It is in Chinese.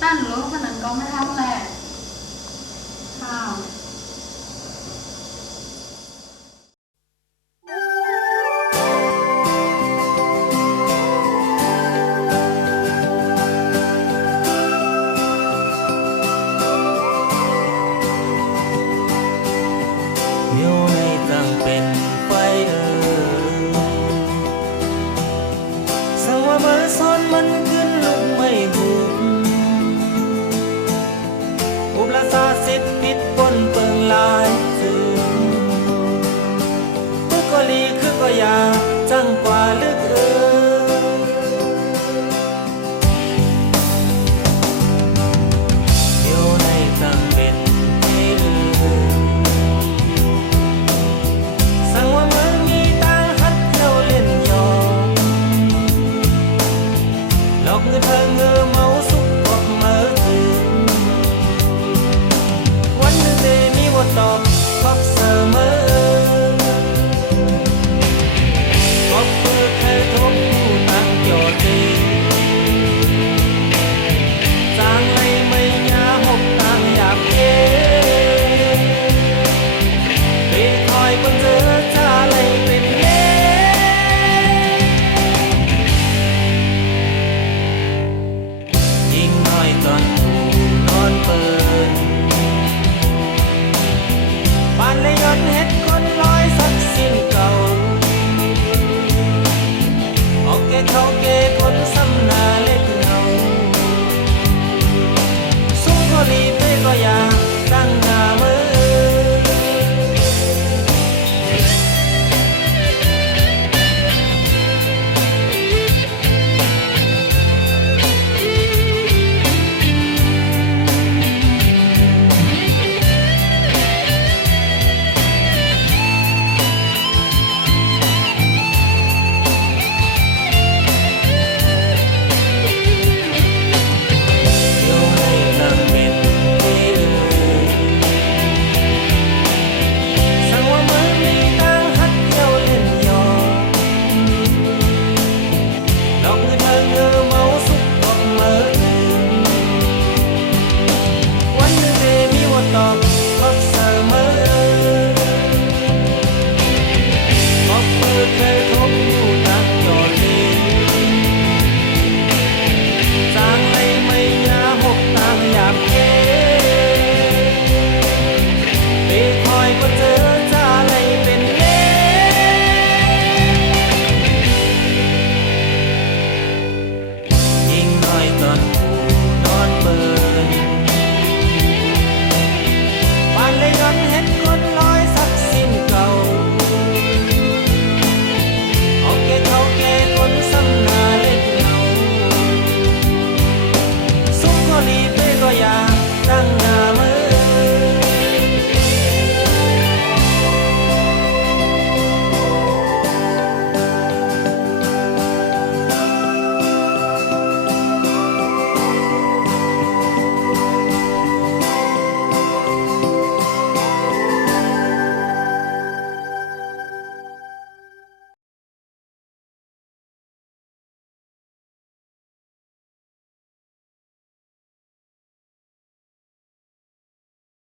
但如果不 lửa 他们张挂了个